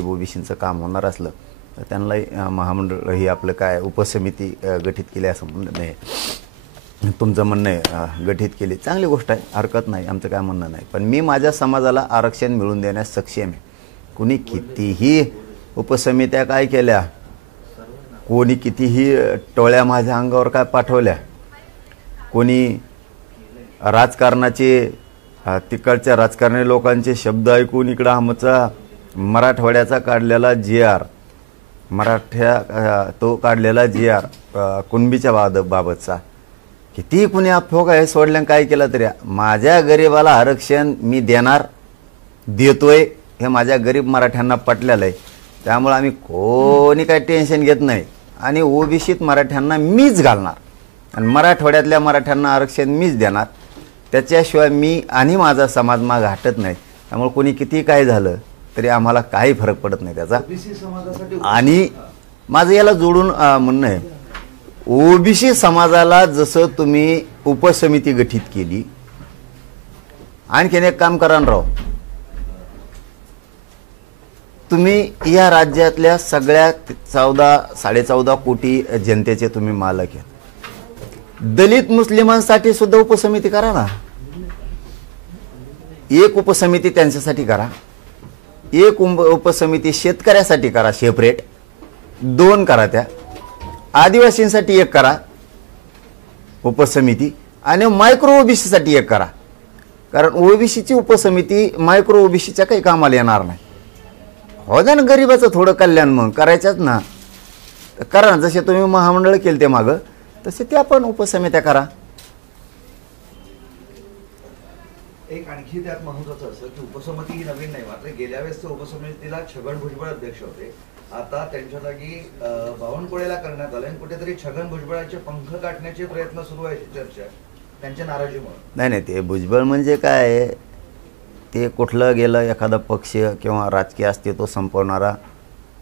ओबीसीचं काम होणार असलं तर त्यांना महामंडळ ही आपलं काय उपसमिती गठीत केली असं म्हणणं आहे. तुमचं म्हणणं आहे गठीत केली, चांगली गोष्ट आहे, हरकत नाही, आमचं काय म्हणणं नाही. पण मी माझ्या समाजाला आरक्षण मिळवून देण्यास सक्षम आहे. कुणी कितीही उपसमित्या काय केल्या, कोणी कितीही टोळ्या माझ्या अंगावर काय पाठवल्या, कोणी राजकारणाचे तिकडच्या राजकारणी लोकांचे शब्द ऐकून इकडं आमचा मराठवाड्याचा काढलेला GR तो काढलेला GR कुणबीच्या बाबतचा किती कुणी अफवा आहे सोडल्या काय केलं तरी माझ्या गरिबाला आरक्षण मी देणार, देतोय, हे माझ्या गरीब मराठ्यांना पटलेलं आहे. त्यामुळे आम्ही कोणी काही टेन्शन घेत नाही आणि ओबीसीत मराठ्यांना मीच घालणार आणि मराठवाड्यातल्या मराठ्यांना आरक्षण मीच देणार. त्याच्याशिवाय मी आणि माझा समाज माग हटत नाही. त्यामुळे कोणी किती काय झालं तरी आम्हाला काही फरक पडत नाही त्याचा. आणि माझं याला जोडून म्हणणं आहे, ओबीसी समाजाला जसं तुम्ही उपसमिती गठीत केली, आणखीन एक काम करा राव, तुम्ही या राज्यातल्या सगळ्या 14.5 कोटी जनतेचे तुम्ही मालक आहे. दलित मुस्लिमांसाठी सुद्धा उपसमिती करा ना. एक उपसमिती त्यांच्यासाठी करा, एक उपसमिती शेतकऱ्यासाठी करा, सेपरेट 2 करा, त्या आदिवासींसाठी 1 करा उपसमिती आणि मायक्रो ओबीसीसाठी 1 करा. कारण ओबीसीची उपसमिती मायक्रो ओबीसीच्या काही कामाला येणार नाही. हो द्या ना गरिबाचं थोडं कल्याण, मग करायच्याच ना, करा ना. जसे तुम्ही महामंडळ केले ते मागं, तसे त्या पण उपसमित्या करा. एक आणखी त्यात महत्वाचं असं की उपसमिती ही नवीन नाही, मात्र गेल्या वेळेस उपसमितीला छगन भुजबळ अध्यक्ष होते. आता त्यांच्या जागी बावनकुळेला करण्यात आलं आणि कुठेतरी छगन भुजबळाचे पंख काटण्याचे प्रयत्न सुरू आहे, चर्चा त्यांच्या नाराजीमुळे. नाही, ते भुजबळ म्हणजे काय, ते कुठलं गेलं एखादा पक्ष किंवा राजकीय अस्तित्व संपवणारा,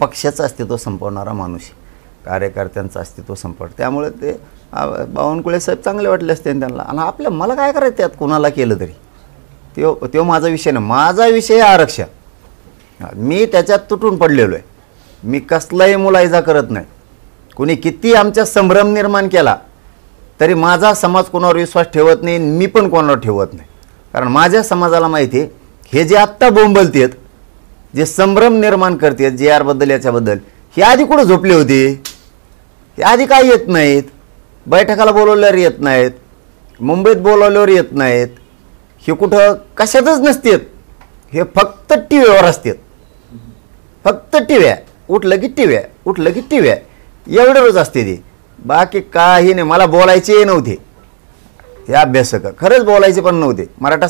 पक्षाचं अस्तित्व संपवणारा माणूस, कार्यकर्त्यांचं अस्तित्व संपवणार. त्यामुळे ते बावनकुळे साहेब चांगले वाटले असते त्यांना. आणि मला काय करायचं त्यात, कोणाला केलं तरी तो माझा विषय नाही. माझा विषय आरक्षण, मी त्याच्यात तुटून पडलेलो आहे. मी कसलाही मुलायजा करत नाही. कुणी किती आमच्या संभ्रम निर्माण केला तरी माझा समाज कोणावर विश्वास ठेवत नाही, मी पण कोणावर ठेवत नाही. कारण माझ्या समाजाला माहिती आहे, हे जे आत्ता बोंबलतेत, जे संभ्रम निर्माण करतात GR बद्दल याच्याबद्दल, हे आधी कुठं झोपले होते, हे आधी काय येत नाहीत, बैठकाला बोलवल्यावर येत नाहीत, मुंबईत बोलवल्यावर येत नाहीत, हे कुठं कशातच नसतात. हे फक्त टीव्हीवर असतात, फक्त टीव्या, उठलं की टीव्या, उठलं की टीव्या, एवढं रोज असते ते. बाकी काही नाही. मला बोलायचे नव्हते हे अभ्यासक, खरंच बोलायचे पण नव्हते. मराठा